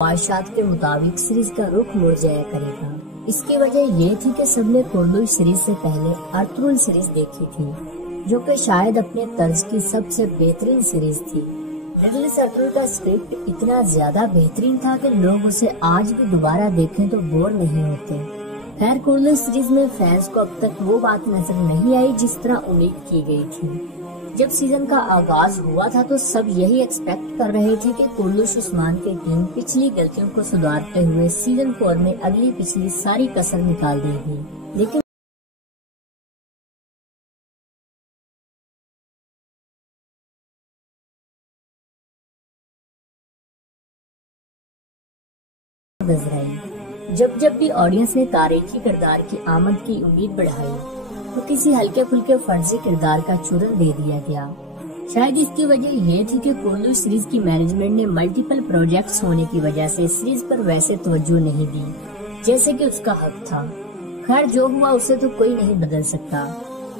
خواہشات کے مطابق سیریز کا رخ مڑ جایا کرے گا۔ اس کی وجہ یہ تھی کہ سب نے کورلوش سیریز سے پہلے ارطغرل سیریز دیکھی تھی، جو کہ شاید اپنے طرز کی سب سے بہترین سیریز تھی۔ ڈگلس ارطغرل کا اسکرپٹ اتنا زیادہ بہترین تھا کہ لوگ اسے آج بھی دوبارہ دیکھیں تو بور نہیں ہوتے۔ خیر، کورلوش سیریز میں فینس کو اب تک وہ بات نظر نہیں آئی جس طرح امید کی گئی تھی۔ جب سیزن کا آغاز ہوا تھا تو سب یہی ایکسپیکٹ کر رہے تھے کہ کورلوش عثمان کی ٹیم پچھلی غلطیوں کو سدھارتے ہوئے سیزن 4 میں اگلی پچھلی ساری کسر نکال دے گی، لیکن نظر آئی۔ جب بھی آڈینس نے تاریخی کردار کی آمد کی امید بڑھائی تو کسی ہلکے پھلکے فرضی کردار کا چورن دے دیا گیا۔ شاید اس کی وجہ یہ تھی کہ کورلوش سیریز کی مینجمنٹ نے ملٹیپل پروجیکٹس ہونے کی وجہ سے سیریز پر ویسے توجہ نہیں دی جیسے کہ اس کا حق تھا۔ خیر، جو ہوا اسے تو کوئی نہیں بدل سکتا،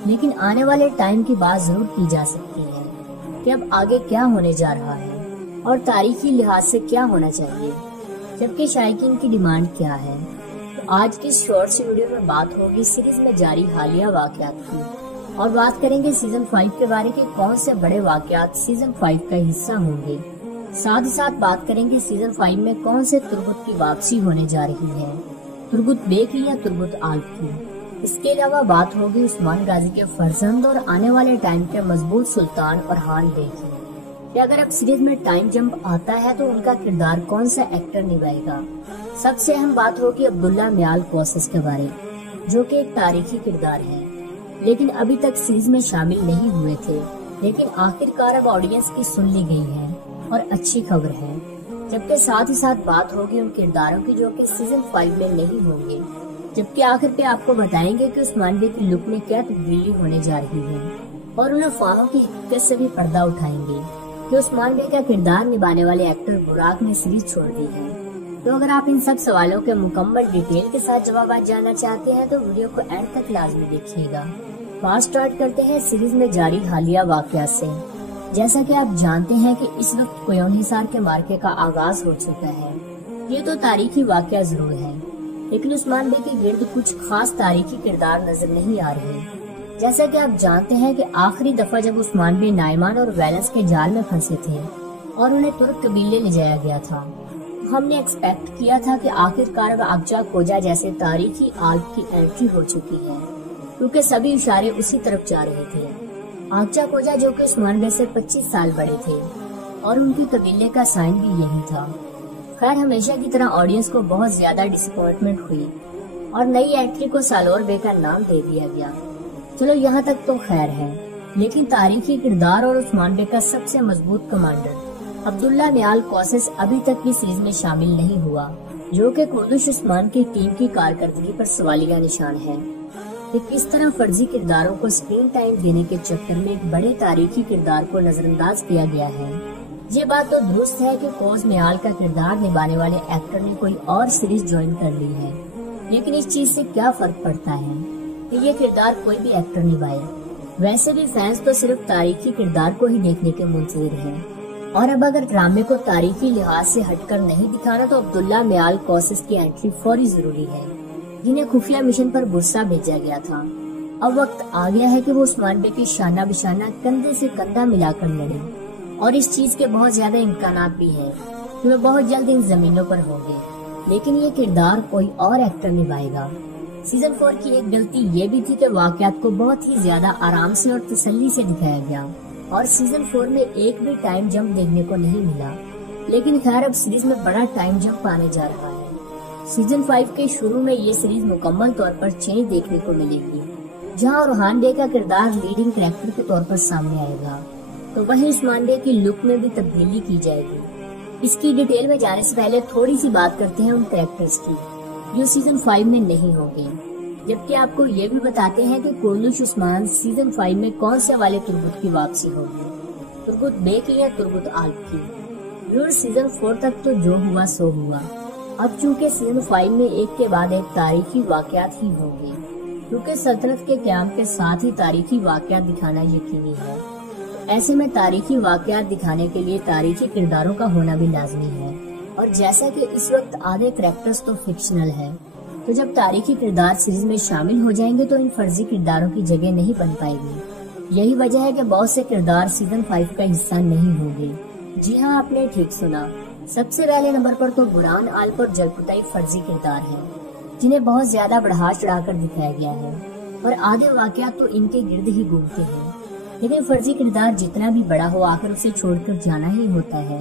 لیکن آنے والے ٹائم کی بات ضرور کی جا سکتی ہے کہ اب آگے کیا ہونے جا رہا ہے اور تاریخی لحاظ سے کیا ہونا چاہیے، جبکہ شائقین کی ڈیمانڈ کیا ہے۔ تو آج کی شارٹ سی ویڈیو میں بات ہوگی سیریز میں جاری حالیہ واقعات کی، اور بات کریں گے سیزن 5 کے بارے کے کون سے بڑے واقعات سیزن 5 کا حصہ ہوں گے۔ ساتھ ہی ساتھ بات کریں گے سیزن 5 میں کون سے تربت کی واپسی ہونے جا رہی ہے، تربت بے کی یا تربت آلپ کی۔ اس کے علاوہ بات ہوگی عثمان غازی کے فرزند اور آنے والے ٹائم کے مضبوط سلطان اورحان بے کی، کہ اگر اب سیریز میں ٹائم جمپ آتا ہے تو ان کا کردار کون سا ایکٹر نبھائے گا۔ سب سے اہم بات ہوگی عبداللہ میال کوسس کے بارے، جو کہ ایک تاریخی کردار ہے لیکن ابھی تک سیریز میں شامل نہیں ہوئے تھے، لیکن آخر کار اب آڈینس کی سن لی گئی ہے اور اچھی خبر ہے۔ جبکہ ساتھ ہی ساتھ بات ہوگی ان کرداروں کی جو کہ سیزن 5 میں نہیں ہوں گے، جبکہ آخر پہ آپ کو بتائیں گے کہ عثمان بے کی لک میں کیا تبدیلی ہونے جا رہی ہے، اور انہیں افواہوں کی حقیقت سے بھی پردہ اٹھائیں گے کہ عثمان بے کا کردار نبھانے والے ایکٹر براق نے سیریز چھوڑ دی ہے۔ تو اگر آپ ان سب سوالوں کے مکمل ڈیٹیل کے ساتھ جوابات جاننا چاہتے ہیں تو ویڈیو کو اینڈ تک لازمی دیکھیے گا۔ بات سٹارٹ کرتے ہیں سیریز میں جاری حالیہ واقعات سے۔ جیسا کہ آپ جانتے ہیں کہ اس وقت قیون حصار کے معرکے کا آغاز ہو چکا ہے۔ یہ تو تاریخی واقعہ ضرور ہے، لیکن عثمان بے کے گرد کچھ خاص تاریخی کردار نظر نہیں آ رہے۔ جیسا کہ آپ جانتے ہیں کہ آخری دفعہ جب عثمان بے نائمان اور ویلنس کے جال میں پھنسے تھے اور انہیں ترک قبیلے لے جایا گیا تھا، ہم نے ایکسپیکٹ کیا تھا کہ آخر کار اب آگچا کوجا جیسے تاریخی آلپ کی انٹری ہو چکی ہے، کیونکہ سبھی اشارے اسی طرف جا رہے تھے۔ آگچا کوجا جو کہ عثمان بے سے 25 سال بڑے تھے اور ان کی قبیلے کا سائن بھی یہی تھا۔ خیر، ہمیشہ کی طرح آڈینس کو بہت زیادہ ڈس اپوائنٹمنٹ ہوئی اور نئی انٹری کو سالور بے کا نام دے دیا گیا۔ چلو یہاں تک تو خیر ہے، لیکن تاریخی کردار اور عثمان بے کا سب سے مضبوط کمانڈر عبداللہ میال کوسس ابھی تک بھی سیریز میں شامل نہیں ہوا، جو کہ کورلوش عثمان کی ٹیم کی کارکردگی پر سوالیہ نشان ہے کہ کس طرح فرضی کرداروں کو سکرین ٹائم دینے کے چکر میں ایک بڑے تاریخی کردار کو نظر انداز کیا گیا ہے۔ یہ بات تو درست ہے کہ کوز میال کا کردار نبھانے والے ایکٹر نے کوئی اور سیریز جوائن کر لی ہے، لیکن اس چیز سے کیا فرق پڑتا ہے کہ یہ کردار کوئی بھی ایکٹر نبھائے۔ ویسے بھی فینس تو صرف تاریخی کردار کو ہی دیکھنے کے منتظر ہیں، اور اب اگر ڈرامے کو تاریخی لحاظ سے ہٹ کر نہیں دکھانا تو عبداللہ میال کوسس کی انٹری فوری ضروری ہے، جنہیں خفیہ مشن پر برسا بھیجا گیا تھا۔ اب وقت آ گیا ہے کہ وہ عثمان بے کی شانہ بشانہ کندھے سے کندھا ملا کر لڑے، اور اس چیز کے بہت زیادہ امکانات بھی ہیں کہ وہ بہت جلد ان زمینوں پر ہوں گے، لیکن یہ کردار کوئی اور ایکٹر نبھائے گا۔ سیزن 4 کی ایک غلطی یہ بھی تھی کہ واقعات کو بہت ہی زیادہ آرام سے اور تسلی سے دکھایا گیا، اور سیزن 4 میں ایک بھی ٹائم جمپ دیکھنے کو نہیں ملا۔ لیکن خیر، اب سیریز میں بڑا ٹائم جمپ آنے جا رہا ہے۔ سیزن 5 کے شروع میں یہ سیریز مکمل طور پر چینج دیکھنے کو ملے گی، جہاں اورحان بے کا کردار لیڈنگ کریکٹر کے طور پر سامنے آئے گا، تو وہیں عثمان بے کی لک میں بھی تبدیلی کی جائے گی۔ اس کی ڈیٹیل میں جانے سے پہلے تھوڑی سی بات کرتے ہیں ان کریکٹرز کی جو سیزن 5 میں نہیں ہوں گے، جبکہ آپ کو یہ بھی بتاتے ہیں کہ کورلوش عثمان سیزن 5 میں کون سے والے تربت کی واپسی ہوگی، تربت بے کی یا تربت آلپ کی۔ ویور سیزن 4 تک تو جو ہوا سو ہوا، اب چونکہ سیزن 5 میں ایک کے بعد ایک تاریخی واقعات ہی ہوں گے، کیونکہ سلطنت کے قیام کے ساتھ ہی تاریخی واقعات دکھانا یقینی ہے۔ ایسے میں تاریخی واقعات دکھانے کے لیے تاریخی کرداروں کا ہونا بھی لازمی ہے، اور جیسا کہ اس وقت آدھے کریکٹرز تو فکشنل ہے، تو جب تاریخی کردار سیریز میں شامل ہو جائیں گے تو ان فرضی کرداروں کی جگہ نہیں بن پائے گی۔ یہی وجہ ہے کہ بہت سے کردار سیزن 5 کا حصہ نہیں ہوں گے۔ جی ہاں، آپ نے ٹھیک سنا، سب سے پہلے نمبر پر تو برہان عالپ اور جلپوتائی فرضی کردار ہیں، جنہیں بہت زیادہ بڑھا چڑھا کر دکھایا گیا ہے، اور آدھے واقعات تو ان کے گرد ہی گھومتے ہیں۔ لیکن فرضی کردار جتنا بھی بڑا ہو، آخر اسے چھوڑ کر جانا ہی ہوتا ہے۔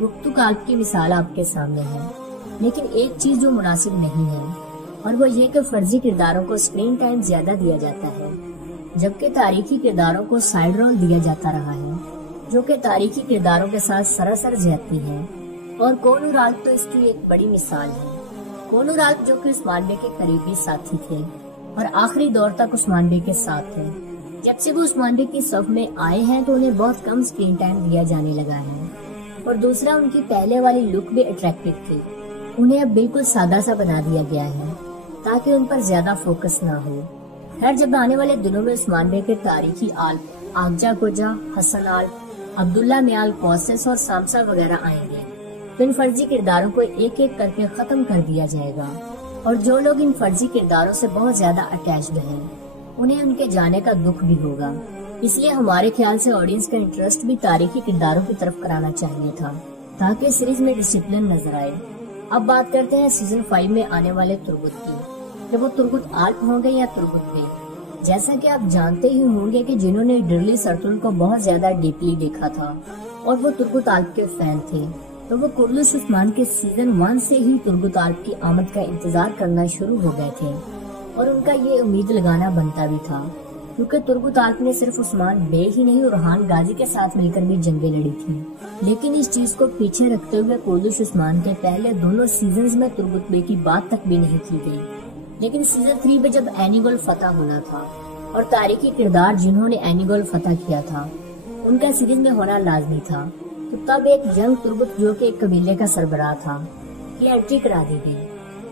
رکتک عالپ کی مثال آپ کے سامنے ہے، لیکن ایک چیز جو مناسب نہیں ہے، اور وہ یہ کہ فرضی کرداروں کو اسکرین ٹائم زیادہ دیا جاتا ہے، جبکہ تاریخی کرداروں کو سائیڈ رول دیا جاتا رہا ہے، جو کہ تاریخی کرداروں کے ساتھ سراسر زیادتی ہے۔ اور کونور عالپ تو اس کی ایک بڑی مثال ہے۔ کونور عالپ جو کہ عثمان بے کے قریبی ساتھی تھے اور آخری دور تک عثمان بے کے ساتھ تھے، جب سے وہ عثمان بے کی صف میں آئے ہیں تو انہیں بہت کم اسکرین ٹائم دیا جانے لگا ہے۔ اور دوسرا، ان کی پہلے والی لک بھی اٹریکٹیو تھی، انہیں اب بالکل سادہ سا بنا دیا گیا ہے تاکہ ان پر زیادہ فوکس نہ ہو۔ خیر، جب آنے والے دنوں میں عثمان بے کے تاریخی عالپ آگجا کوجا، حسن عالپ، عبداللہ میال کوسس اور سامسا وغیرہ آئیں گے تو ان فرضی کرداروں کو ایک ایک کر کے ختم کر دیا جائے گا، اور جو لوگ ان فرضی کرداروں سے بہت زیادہ اٹیچڈ ہیں انہیں ان کے جانے کا دکھ بھی ہوگا۔ اس لیے ہمارے خیال سے آڈینس کا انٹرسٹ بھی تاریخی کرداروں کی طرف کرانا چاہیے تھا تاکہ سیریز میں ڈسپلن نظر آئے۔ اب بات کرتے ہیں سیزن 5 میں آنے والے تربت کی، کہ وہ تربت عالپ ہوں گے یا تربت بے۔ جیسا کہ آپ جانتے ہی ہوں گے کہ جنہوں نے ڈرلی سرتون کو بہت زیادہ ڈیپلی دیکھا تھا اور وہ تربت عالپ کے فین تھے، تو وہ کرلش عثمان کے سیزن 1 سے ہی تربت عالپ کی آمد کا انتظار کرنا شروع ہو گئے تھے، اور ان کا یہ امید لگانا بنتا بھی تھا، کیونکہ تربت عالپ نے صرف عثمان بے ہی نہیں اورحان غازی کے ساتھ مل کر بھی جنگیں لڑی تھی۔ لیکن اس چیز کو پیچھے رکھتے ہوئے کرلش عثمان کے پہلے دونوں سیزنز میں تربت بے کی بات تک بھی نہیں کی گئی۔ لیکن سیزن 3 میں جب اینیگول فتح ہونا تھا اور تاریخی کردار جنہوں نے اینیگول فتح کیا تھا ان کا سیریز میں ہونا لازمی تھا، تو تب ایک ینگ تربت جو کہ ایک قبیلے کا سربراہ تھا کی انٹری کرا دی گئی،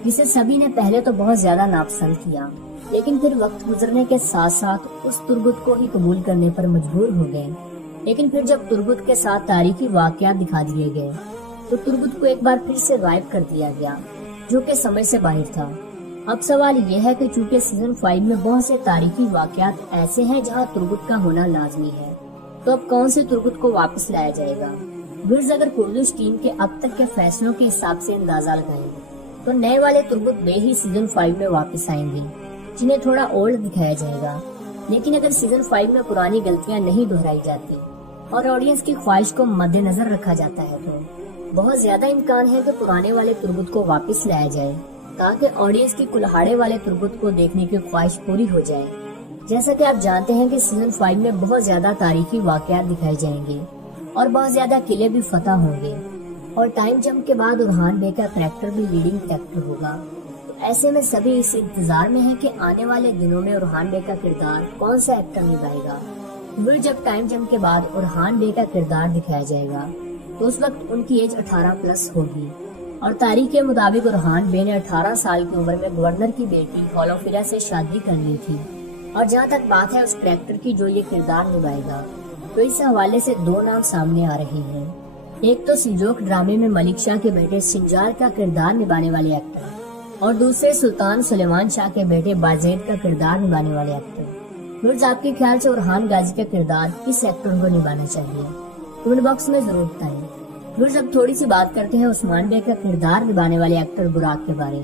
جسے سبھی نے پہلے تو بہت زیادہ ناپسند کیا، لیکن پھر وقت گزرنے کے ساتھ ساتھ اس تربت کو ہی قبول کرنے پر مجبور ہو گئے۔ لیکن پھر جب تربت کے ساتھ تاریخی واقعات دکھا دیے گئے تو تربت کو ایک بار پھر سے غائب کر دیا گیا، جو کہ سمجھ سے باہر تھا۔ اب سوال یہ ہے کہ چونکہ سیزن 5 میں بہت سے تاریخی واقعات ایسے ہیں جہاں تربت کا ہونا لازمی ہے، تو اب کون سے تربت کو واپس لایا جائے گا؟ ویئرز اگر کرلش ٹیم کے اب تک کے فیصلوں کے حساب سے اندازہ لگائیں تو نئے والے تربت بے ہی سیزن 5 میں واپس آئیں گے، جنہیں تھوڑا اولڈ دکھایا جائے گا۔ لیکن اگر سیزن 5 میں پرانی غلطیاں نہیں دہرائی جاتی اور آڈینس کی خواہش کو مد نظر رکھا جاتا ہے تو بہت زیادہ امکان ہے کہ پرانے والے تربت کو واپس لایا جائے تاکہ آڈینس کی کلہاڑے والے تربت کو دیکھنے کی خواہش پوری ہو جائے۔ جیسا کہ آپ جانتے ہیں کہ سیزن 5 میں بہت زیادہ تاریخی واقعات دکھائے جائیں گے اور بہت زیادہ قلعے بھی فتح ہوں گے، اور ٹائم جمپ کے بعد اورحان بے کا کریکٹر بھی لیڈنگ کریکٹر ہوگا۔ تو ایسے میں سبھی اس انتظار میں ہیں کہ آنے والے دنوں میں اورحان بے کا کردار کون سا ایکٹر نبھائے گا۔ پھر جب ٹائم جمپ کے بعد اورحان بے کا کردار دکھایا جائے گا تو اس وقت ان کی ایج 18+ ہوگی، اور تاریخ کے مطابق اورحان بے نے 18 سال کی عمر میں گورنر کی بیٹی ہولوفیرا سے شادی کر لی تھی۔ اور جہاں تک بات ہے اس کریکٹر کی جو یہ کردار نبھائے گا، تو اس حوالے سے 2 نام سامنے آ رہے ہیں۔ ایک تو سنجوک ڈرامے میں ملک شاہ کے بیٹے سنجار کا کردار نبھانے والے ایکٹر، اور دوسرے سلطان سلیمان شاہ کے بیٹے بازید کا کردار نبھانے والے ایکٹر۔ مرز آپ کے خیال سے اورحان غازی کا کردار کس ایکٹر کو نبھانا چاہیے؟ کمنٹ باکس میں ضرور بتائیں۔ مرز اب تھوڑی سی بات کرتے ہیں عثمان بے کا کردار نبھانے والے ایکٹر براق کے بارے،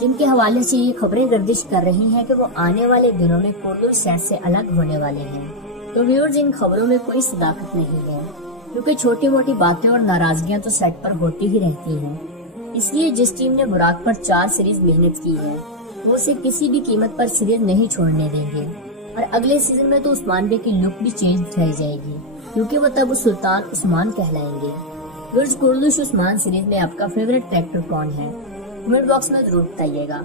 جن کے حوالے سے یہ خبریں گردش کر رہی ہیں کہ وہ آنے والے دنوں میں کرلش سیٹ سے الگ ہونے والے ہیں۔ تو ویورز، ان خبروں میں کوئی صداقت نہیں ہے، کیونکہ چھوٹی موٹی باتیں اور ناراضگیاں تو سیٹ پر ہوتی ہی رہتی ہیں۔ اس لیے جس ٹیم نے براق پر 4 سیریز محنت کی ہے وہ اسے کسی بھی قیمت پر سیریز نہیں چھوڑنے دیں گے، اور اگلے سیزن میں تو عثمان بے کی لک بھی چینج دکھائی جائے گی، کیونکہ وہ تب سلطان عثمان کہلائیں گے۔ کرلش عثمان سیریز میں آپ کا فیوریٹ کریکٹر کون ہے؟ کمنٹ باکس میں ضرور بتائیے گا۔